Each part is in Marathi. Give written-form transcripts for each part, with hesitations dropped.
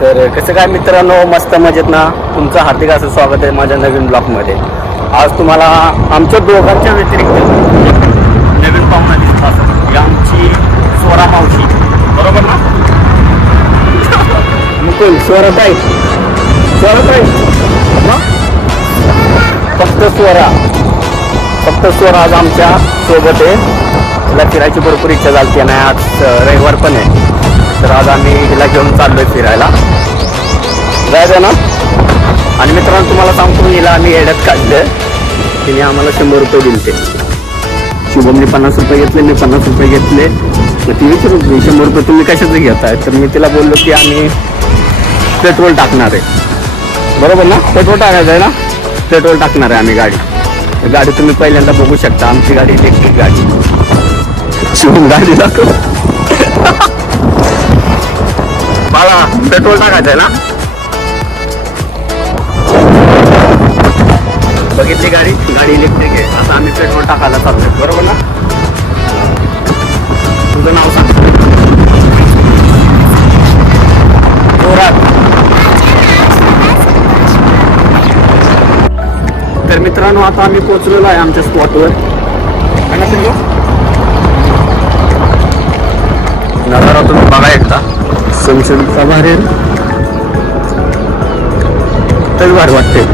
तर कसं काय मित्रांनो, मस्त मजेत ना. तुमचं हार्दिक असं स्वागत आहे माझ्या नवीन ब्लॉगमध्ये. आज तुम्हाला आमच्या दोघांच्या व्यतिरिक्त नवीन पाहुणा दिसतात. ही आमची स्वरा मावशी, बरोबर ना? मुकुल स्वराताई, स्वराताई फक्त स्वरा आज आमच्या सोबत आहे. तिला फिरायची भरपूर इच्छा झाली नाही. आज रविवार पण आहे, तर आज आम्ही हिला घेऊन चाललोय फिरायला. जायचं ना. आणि मित्रांनो तुम्हाला सांगतो, हिला आम्ही येड्यात काढलं. तिने आम्हाला 100 रुपये दिले. शुभमने 50 रुपये घेतले, मी 50 रुपये घेतले. ती विचारत होती 100 रुपये तुम्ही कशाचं घेताय. तर मी तिला बोललो की आम्ही पेट्रोल टाकणार आहे, बरोबर ना? पेट्रोल टाकायचं आहे ना, पेट्रोल टाकणार आहे आम्ही. गाडी तुम्ही पहिल्यांदा बघू शकता. आमची गाडी इलेक्ट्रिक गाडी. शुभम गाडी दाखव. बाळा पेट्रोल टाकायचं आहे ना. बघितली गाडी इलेक्ट्रिक आहे. आता आम्ही पेट्रोल टाकायला चाललोय, बरोबर ना? तुझं नाव सांग. जोरात. तर मित्रांनो आता आम्ही पोहोचलेलो आहे आमच्या स्पॉटवर. नजारा तुम्ही बघा एकदा. सनसेटचा भारी तरी भारी वाटते.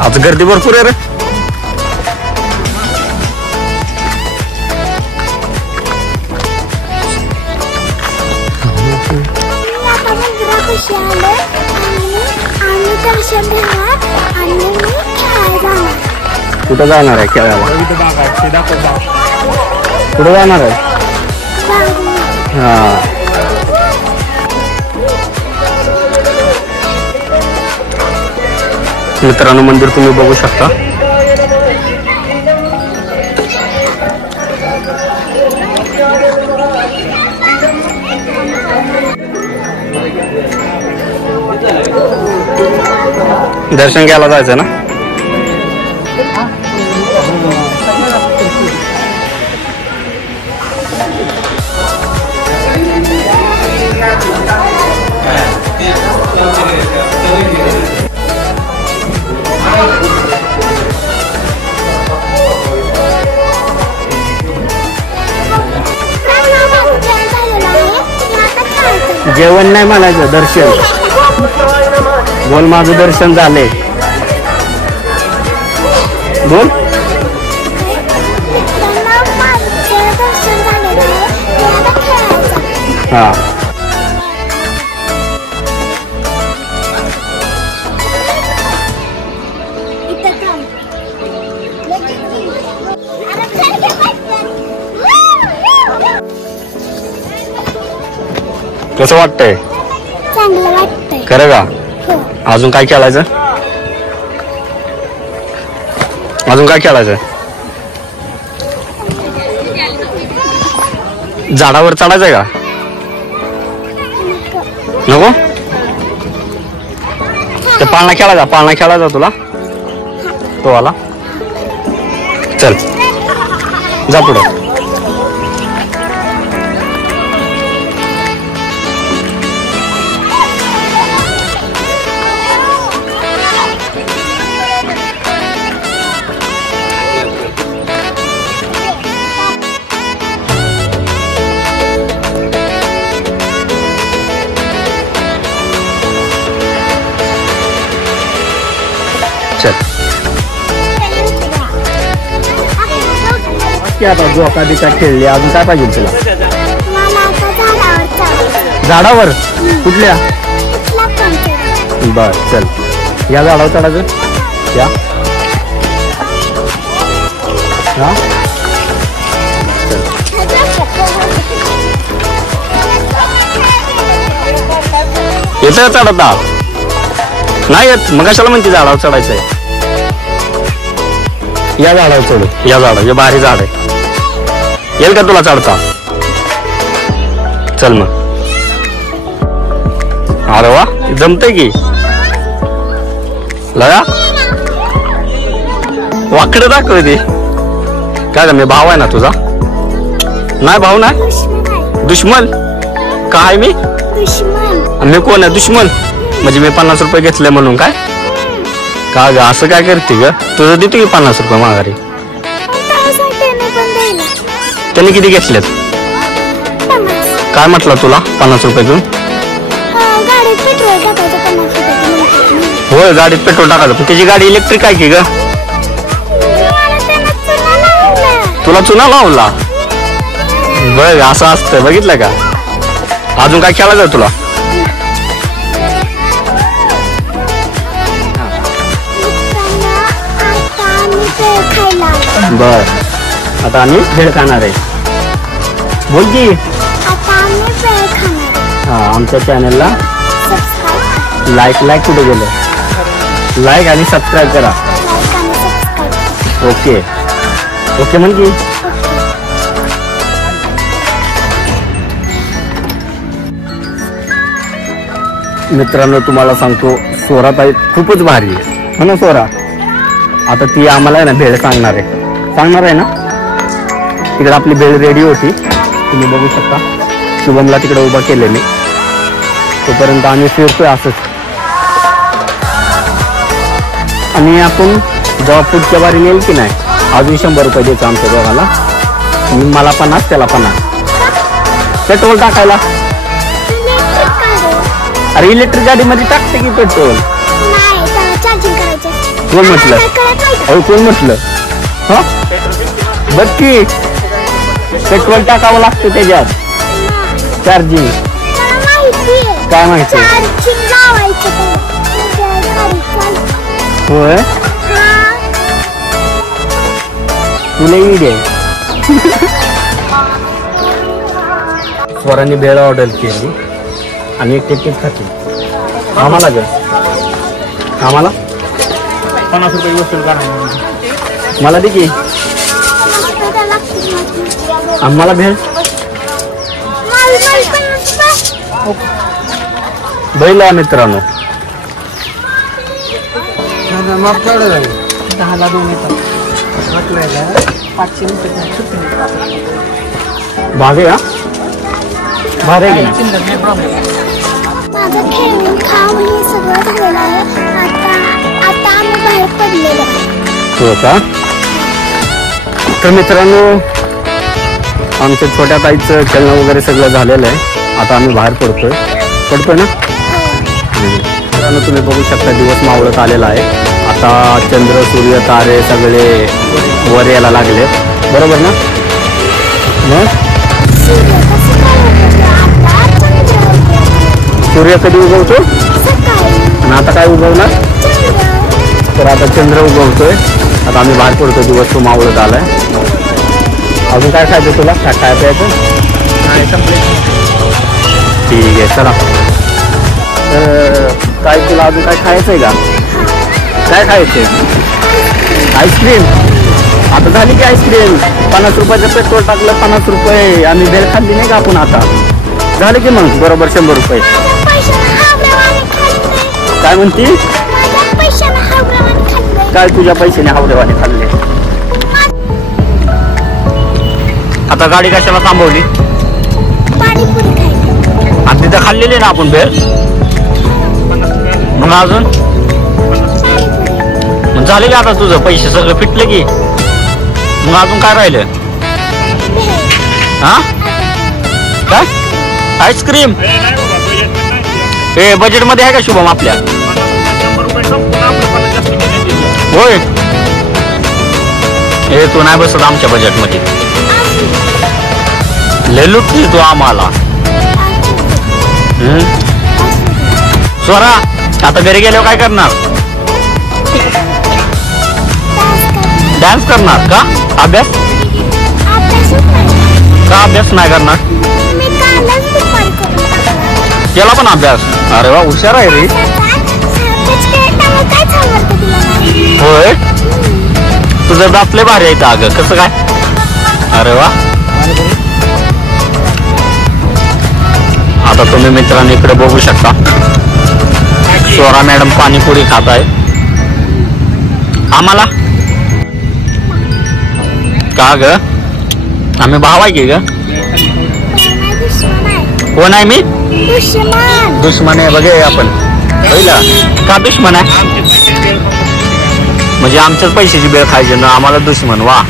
आज गर्दी भरपूर आहे रे. कुठं जाणार आहे खेळायला? कुठं जाणार आहे? हा मित्रांनो, मंदिर तुम्ही बघू शकता. दर्शन घ्यायला जायचं ना. जेवण नाही म्हणायचं, दर्शन बोल. माझं दर्शन झालंय बोल. हा कसं वाटतंय? चांगलं वाटतंय. खरं का? अजून काय खेळायचं? झाडावर चढायचंय का? नको. ते पाळणा खेळायचा तुला तो आला. चल जा पुढे. आता झोका बिका खेळली. अजून काय पाहिजे तुला? झाडावर कुठल्या? बर चल या झाडावर चढायचं. या हा येतं चढता नाही येत. मग कशाला म्हणते झाडावर चढायचंय? या झाडावर चढू, या झाड, हे भारी झाड आहे. येईल का तुला चढता? चल मग. अरे वा, जमतंय की. लगा वाकडे दाखव दे. काय का मी भाव आहे ना तुझा? नाही भाऊ नाही, दुश्मन. काय मी मी कोण आहे? दुश्मन म्हणजे मी 50 रुपये घेतले म्हणून काय? का ग असं काय करते ग? तुझं देतो की 50 रुपये माघारी. त्याने किती घेतलेत? काय म्हटलं तुला 50 रुपये घेऊन? होय, गाडीत पेट्रोल टाकायचं. पण त्याची गाडी इलेक्ट्रिक आहे की ग? तुला चुना लावला? बघ असं असतं, बघितलं का? अजून काय खेळायचं तुला? बर, आता आम्ही भेळ खाणार आहे. बोल की. हा, आमच्या चॅनलला लाईक कुठे गेलं? लाईक आणि सबस्क्राईब करा. ओके ओके म्हण की. मित्रांनो तुम्हाला सांगतो, स्वरा ताई खूपच भारी आहे हो ना स्वरा? आता ती आम्हाला आहे ना भेळ सांगणार आहे ना. तिकडे आपली भेळ रेडी होती, तुम्ही बघू शकता. शुभमला तिकडे उभा केले मी. तोपर्यंत आम्ही फिरतोय असंच. आणि आपण जेव्हा पुढच्या बारी येईल की नाही, अजून 100 रुपये द्यायचं आमच्या दोघाला. मला 50, त्याला 50. पेट्रोल टाकायला. अरे इलेक्ट्रिक गाडीमध्ये टाकते की पेट्रोल? कोण म्हटलं? अरे कोण म्हटलं? हा बघ की, पेट्रोल टाकावं लागतं त्याच्यात. चार्जिंग काय माहिती? होय, तुला ईड आहे. स्वरांनी भेळ ऑर्डर केली आणि एक टिकीट खाते. आम्हाला ग, आम्हाला 50 रुपये वसूल करा. मला दे की. आम्हाला भेळ बैल आहे मित्रांनो. 10ला 2 येतात. 500 रुपये. भागे का? भारे की माझं खेळून खाऊन हे सगळं झालेलं आहे. आता आम्ही बाहेर पडलेलो. हो का? तर मित्रांनो आमच्या छोट्या ताईचं खेळणं वगैरे सगळं झालेलं आहे. आता आम्ही बाहेर पडतोय ना. मित्रांनो तुम्ही बघू शकता, दिवस मावळत आलेला आहे. आता चंद्र सूर्य तारे सगळे वर यायला लागले, बरोबर ना? सूर्य कधी उगवतो? आणि आता काय उगवणार? तर आता चंद्र उगवतोय. आता आम्ही बाहेर पडतोय, दिवस तो मावळत आलाय. अजून काय खायचं तुला? काय प्यायचं? ठीक आहे, चला. तर काय तुला अजून काय खायचं आहे का? काय खायचंय? आईस्क्रीम. आता झाली की आईस्क्रीम. 50 रुपयाचं पेट्रोल टाकलं, 50 रुपये आम्ही भेळ खाल्ली नाही का आपण? आता झाले की मग बरोबर 100 रुपये. काय म्हणती? काय तुझ्या पैशाने हावरेवाने खाल्ले? आता गाडी कशाला थांबवली? आणि तिथं खाल्लेली ना आपण भेळ. मग अजून झाले की आता तुझं पैसे सगळं फिटले की. मग अजून काय राहिलं? हा काय? आईस्क्रीम. हे बजेट मध्ये आहे का शुभम आपल्या? होय, हे तू नाही बसत आमच्या बजेट मध्ये. लय लुटली तू आम्हाला. स्वरा आता घरी गेल्यावर काय करणार? डान्स करणार का? अभ्यास का? अभ्यास नाही करणार? केला पण अभ्यास? अरे वा, हुशार आहे रे. होय, तुझं दात लय भारी आहे अगं. कसं काय? अरे वा. आता तुम्ही मित्रांनो इकडे बघू शकता, स्वरा मॅडम पाणीपुरी खात आहे. आम्हाला का ग? आम्ही भाव आहे की ग? कोण आहे मी? दुश्मन आहे बघे आपण. पहिला का दुश्मन आहे? म्हणजे आमच्याच पैशाची बेळ खायची ना आम्हाला दुश्मन. वा,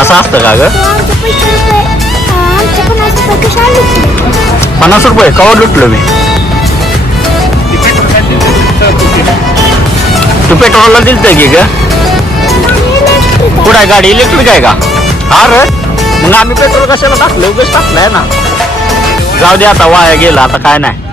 असं असतं का ग? 50 रुपये कवा लुटलो मी? तू पेट्रोलला दिलत की ग? कुठं आहे गाडी? इलेक्ट्रिक आहे का? हा रे, मग आम्ही पेट्रोल कशाला टाकलं? उगाच टाकलंय ना. जाऊ दे आता, वाया गेला आता काय नाही.